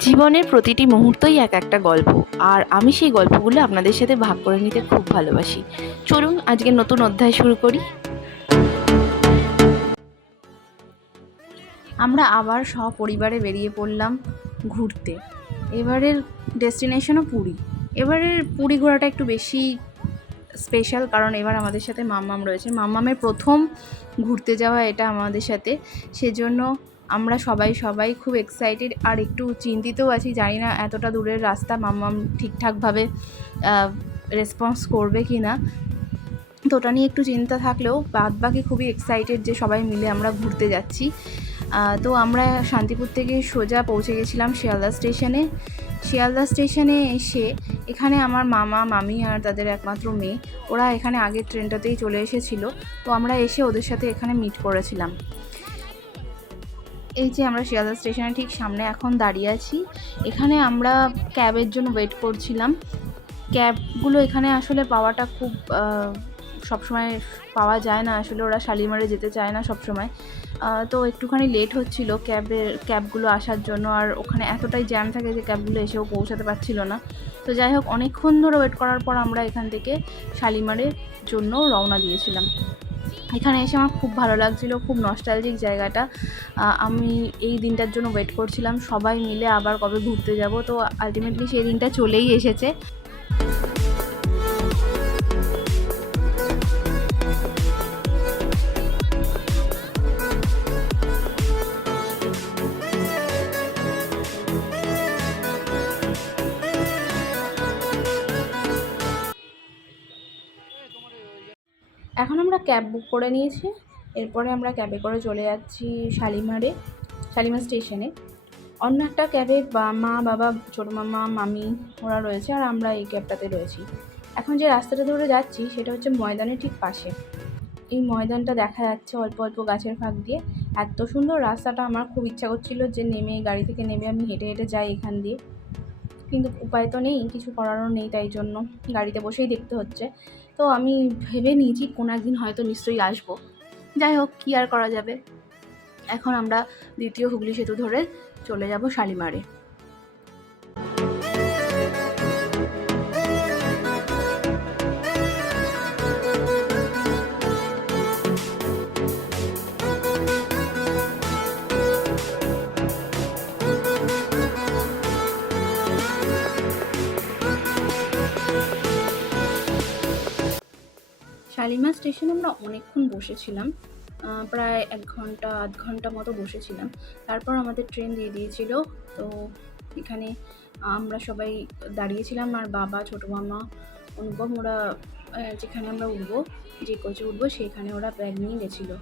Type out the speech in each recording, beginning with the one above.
জীবনের প্রতিটি মুহূর্তই এক একটা গল্প, আর আমি সেই গল্পগুলো আপনাদের সাথে ভাগ করে নিতে খুব ভালোবাসি। চলুন আজকে নতুন অধ্যায় শুরু করি। আমরা আবার সপরিবারে বেরিয়ে পড়লাম ঘুরতে। এবারের ডেস্টিনেশনও পুরী। এবারের পুরী ঘোরাটা একটু বেশি স্পেশাল, কারণ এবার আমাদের সাথে মাম্মাম রয়েছে। মাম্মামের প্রথম ঘুরতে যাওয়া এটা আমাদের সাথে, সেজন্য আমরা সবাই খুব এক্সাইটেড আর একটু চিন্তিতও আছি। জানি না এতটা দূরের রাস্তা মাম্মাম ঠিকঠাকভাবে রেসপন্স করবে কি না, তো ওটা নিয়ে একটু চিন্তা থাকলেও বাদবাকি খুবই এক্সাইটেড যে সবাই মিলে আমরা ঘুরতে যাচ্ছি। তো আমরা শান্তিপুর থেকে সোজা পৌঁছে গেছিলাম শিয়ালদা স্টেশনে। শিয়ালদা স্টেশনে এসে এখানে আমার মামা মামি আর তাদের একমাত্র মেয়ে, ওরা এখানে আগের ট্রেনটাতেই চলে এসেছিলো। তো আমরা এসে ওদের সাথে এখানে মিট করেছিলাম। এই যে আমরা শিয়ালদা স্টেশনের ঠিক সামনে এখন দাঁড়িয়ে আছি। এখানে আমরা ক্যাবের জন্য ওয়েট করছিলাম। ক্যাবগুলো এখানে আসলে পাওয়াটা খুব সবসময় পাওয়া যায় না, আসলে ওরা শালিমারে যেতে চায় না সবসময়। তো একটুখানি লেট হচ্ছিল ক্যাবগুলো আসার জন্য, আর ওখানে এতটাই জ্যাম থাকে যে ক্যাবগুলো এসেও পৌঁছাতে পারছিল না। তো যাই হোক, অনেকক্ষণ ধরে ওয়েট করার পর আমরা এখান থেকে শালিমারের জন্য রওনা দিয়েছিলাম। এখানে এসে আমার খুব ভালো লাগছিলো, খুব নস্টালজিক জায়গাটা। আমি এই দিনটার জন্য ওয়েট করছিলাম, সবাই মিলে আবার কবে ঘুরতে যাব। তো আলটিমেটলি সেই দিনটা চলেই এসেছে। এখন আমরা ক্যাব বুক করে নিয়েছি, এরপরে আমরা ক্যাবে করে চলে যাচ্ছি শালিমার স্টেশনে। অন্য একটা ক্যাবে মা বাবা ছোটো মামা মামি ওরা রয়েছে, আর আমরা এই ক্যাবটাতে রয়েছি। এখন যে রাস্তাটা ধরে যাচ্ছি সেটা হচ্ছে ময়দানের ঠিক পাশে। এই ময়দানটা দেখা যাচ্ছে অল্প অল্প গাছের ফাঁক দিয়ে। এত সুন্দর রাস্তাটা, আমার খুব ইচ্ছা করছিল যে গাড়ি থেকে নেমে আমি হেঁটে হেঁটে যাই এখান দিয়ে, কিন্তু উপায় তো নেই, কিছু করারও নেই, তাই জন্য গাড়িতে বসেই দেখতে হচ্ছে। তো আমি ভেবে নিয়েছি কোনো একদিন হয়তো নিশ্চয়ই আসবো। যাই হোক, কী আর করা যাবে। এখন আমরা দ্বিতীয় হুগলি সেতু ধরে চলে যাব শালিমারে। শালিমার স্টেশনে আমরা অনেকক্ষণ বসেছিলাম, প্রায় 1-1.5 ঘন্টা মতো বসেছিলাম। তারপর আমাদের ট্রেন দিয়ে দিয়েছিল। তো এখানে আমরা সবাই দাঁড়িয়েছিলাম, আর বাবা ছোটো মামা অনুপম ওরা যেখানে আমরা উঠবো, যে কোচে উঠবো সেখানে ওরা ব্যাগ নিয়ে গেছিলো।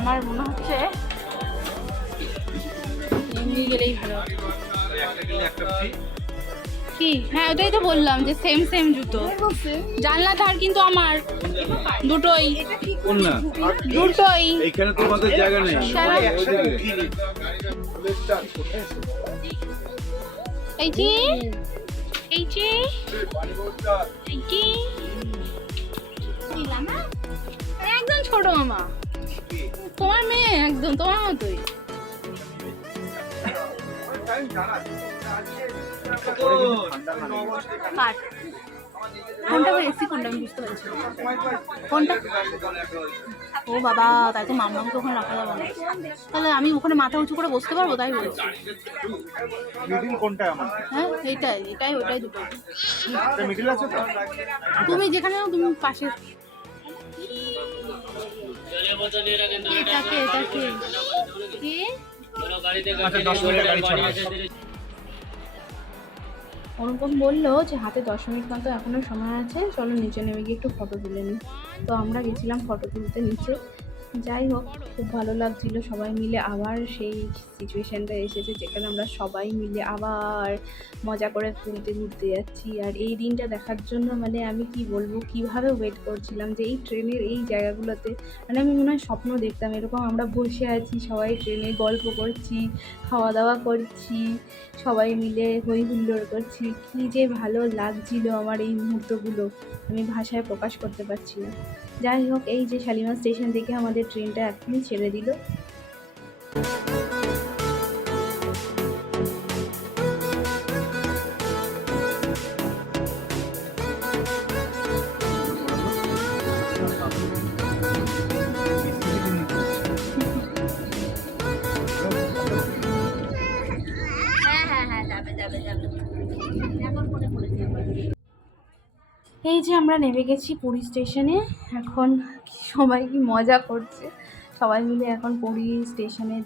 আমার মনে হচ্ছে এমনি গেলেই ভালো। কি? হ্যাঁ, ওটাই তো বললাম যে সেম জুতো। জানলা ধার কিন্তু আমার দুটোই। এখানে তোমাদের জায়গা নেই। এই যে একদম ছোট মামা, তোমার মেয়ে একদম তোমার মতোই। কোনটা এসি কোনটা আমি বুঝতে পারছি কোনটা। ও বাবা, তাই তো মামলামকে ওখানে রাখা যাবে না, তাহলে আমি ওখানে মাথা উঁচু করে বসতে পারবো, তাই বলছি। হ্যাঁ, এটাই ওটাই দুটো। তুমি যেখানে তুমি পাশে। অনুপম বললো যে হাতে 10 মিনিট মতো এখনো সময় আছে, চলো নিচে নেমে গিয়ে একটু ফটো তুলে নিই। তো আমরা গেছিলাম ফটো তুলতে নিচে। যাই হোক, খুব ভালো লাগছিল সবাই মিলে আবার সেই সিচুয়েশানটা এসেছে যেখানে আমরা সবাই মিলে আবার মজা করে পুরীতে ঘুরতে যাচ্ছি। আর এই দিনটা দেখার জন্য মানে আমি কি বলবো, কীভাবে ওয়েট করছিলাম যে এই ট্রেনের এই জায়গাগুলোতে, মানে আমি মনে হয় স্বপ্ন দেখতাম এরকম আমরা বসে আছি সবাই ট্রেনে গল্প করছি, খাওয়া দাওয়া করছি, সবাই মিলে হই হুল্লোড় করছি। কী যে ভালো লাগছিল আমার এই মুহূর্তগুলো, আমি ভাষায় প্রকাশ করতে পারছি না। যাই হোক, এই যে শালিমার স্টেশন থেকে আমাদের ট্রেনটা এখনই ছেড়ে দিল। এই যে আমরা নেমে গেছি পুরী স্টেশনে। এখন সবাই কি মজা করছে, সবাই মিলে এখন পুরী স্টেশনের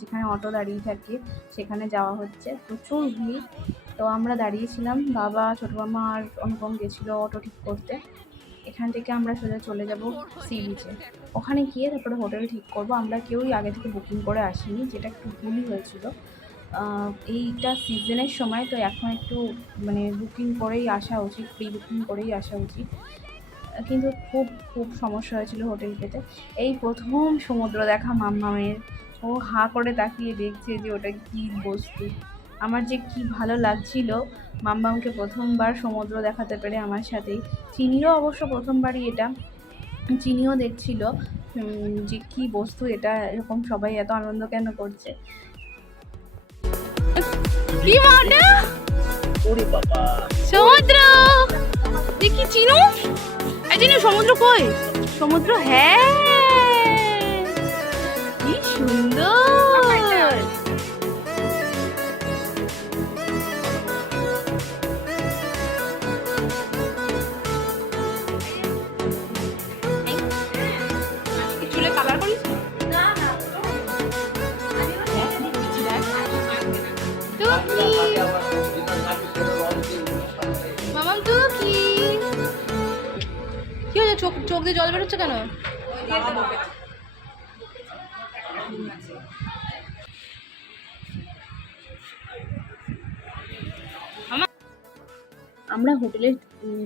যেখানে অটো দাঁড়িয়ে থাকে সেখানে যাওয়া হচ্ছে। প্রচুর ভিড়। তো আমরা দাঁড়িয়েছিলাম, বাবা, ছোটো মামা আর অনুপম গেছিলো অটো ঠিক করতে। এখান থেকে আমরা সোজা চলে যাব সি বিচে। ওখানে গিয়ে তারপরে হোটেল ঠিক করব। আমরা কেউই আগে থেকে বুকিং করে আসিনি, যেটা একটু ভুলই হয়েছিল। এইটা সিজনের সময়, তো এখন একটু মানে বুকিং করেই আসা উচিত, প্রি বুকিং করেই আসা উচিত। কিন্তু খুব খুব সমস্যা হয়েছিল হোটেল পেতে। এই প্রথম সমুদ্র দেখা মাম্মামের, ও হাঁ করে তাকিয়ে দেখছে যে ওটা কী বস্তু। আমার যে কি ভালো লাগছিল মাম্মামকে প্রথমবার সমুদ্র দেখাতে পেরে আমার সাথেই। চিনিও অবশ্য প্রথমবারই এটা, চিনিও দেখছিল যে কি বস্তু এটা, এরকম সবাই এত আনন্দ কেন করছে। কি মানে ওরে বাবা, সমুদ্র দেখি চিনু, এই চিনু সমুদ্র কই? সমুদ্র, হ্যাঁ কি সুন্দর। চুলে কালার করিস? না না, মামাম তো কি হয়েছে, চোখ চোখ দিয়ে জল বেরোচ্ছে কেন? আমরা হোটেলে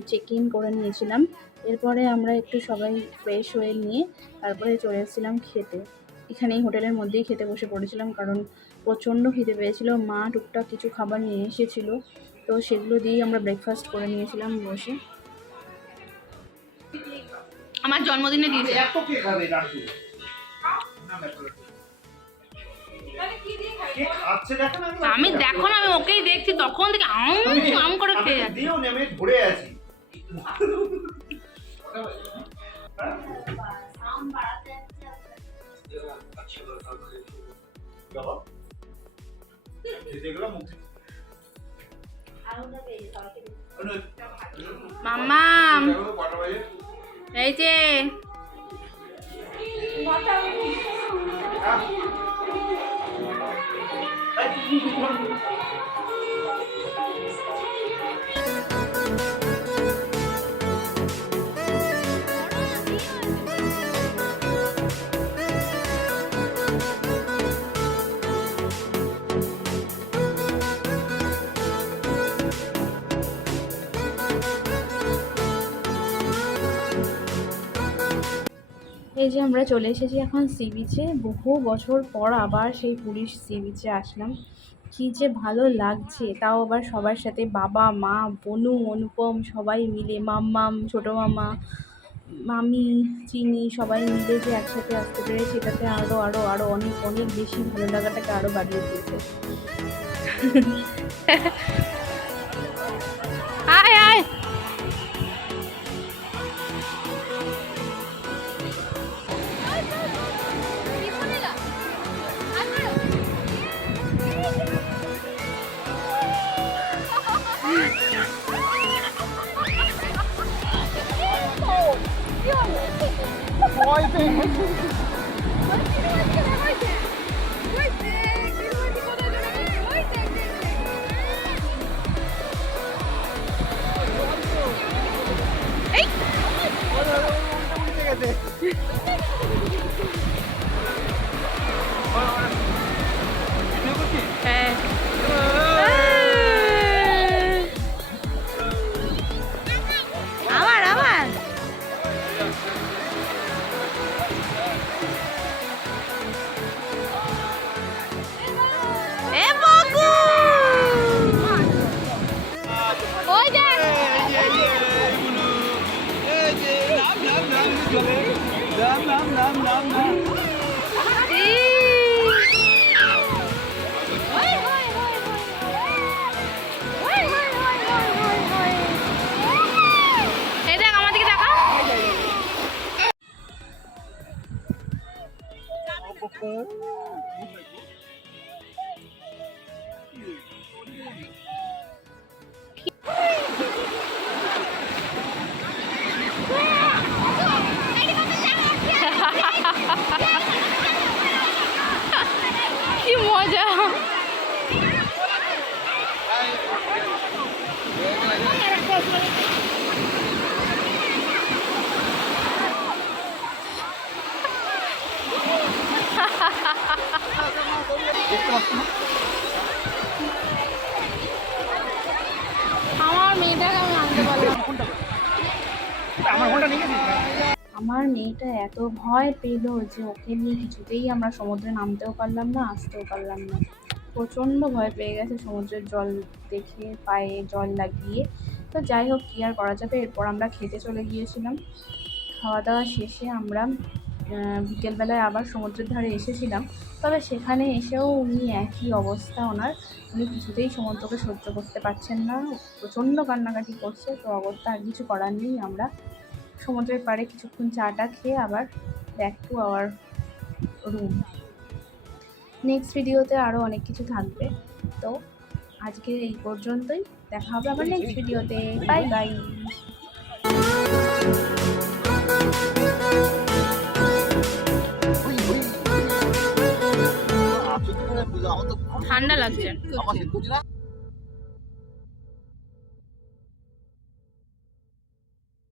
চেক ইন করে নিয়েছিলাম। এরপরে আমরা একটু সবাই ফ্রেশ হয়ে নিয়ে তারপরে চলে এসেছিলাম খেতে। এখানেই হোটেলের মধ্যেই খেতে বসে পড়েছিলাম, কারণ প্রচণ্ড খিদে পেয়েছিল। মা টুকটাক কিছু খাবার নিয়ে এসেছিলো, তো সেগুলো দিয়েই আমরা ব্রেকফাস্ট করে নিয়েছিলাম বসে। আমার জন্মদিনে দিয়েছে। আমি দেখো না, আমি ওকেই দেখছি তখন থেকে আম করে খেয়ে যাচ্ছি। আমি ধরে আছি। মাম্মা এই যে এই যে আমরা চলে এসেছি এখন সি বিচে। বহু বছর পর আবার সেই পুরীর সি বিচে আসলাম। কী যে ভালো লাগছে, তাও আবার সবার সাথে, বাবা, মা, বনু, অনুপম সবাই মিলে, মাম্মাম, ছোটো মামা, মামি, চিনি সবাই মিলে যে একসাথে আসতে পেরেছি, এটাতে আরও আরও আরও অনেক অনেক বেশি ভালো লাগাটাকে আরও বাড়িয়ে দিয়েছে। আয় আয়, আমার মেয়েটাকে আমি আনতে পারলাম। আমার মেয়েটা এত ভয় পেল যে ওকে নিয়ে কিছুতেই আমরা সমুদ্রে নামতেও পারলাম না, আসতেও পারলাম না। প্রচণ্ড ভয় পেয়ে গেছে সমুদ্রের জল দেখে, পায়ে জল লাগিয়ে। তো যাই হোক, কী আর করা যাবে। এরপর আমরা খেতে চলে গিয়েছিলাম। খাওয়া দাওয়া শেষে আমরা বিকেলবেলায় আবার সমুদ্রের ধারে এসেছিলাম। তবে সেখানে এসেও উনি একই অবস্থা ওনার। উনি কিছুতেই সমুদ্রকে সহ্য করতে পারছেন না, প্রচণ্ড কান্নাকাটি করছে। তো অবস্থা আর কিছু করার নেই, আমরা সমুদ্রের পাড়ে কিছুক্ষণ চাটা খেয়ে আবার back to our room. Next ভিডিওতে আরও অনেক কিছু থাকবে। তো আজকে এই পর্যন্তই, দেখা হবে আবার নেক্সট ভিডিওতে। Bye bye. ঠান্ডা লাগছে।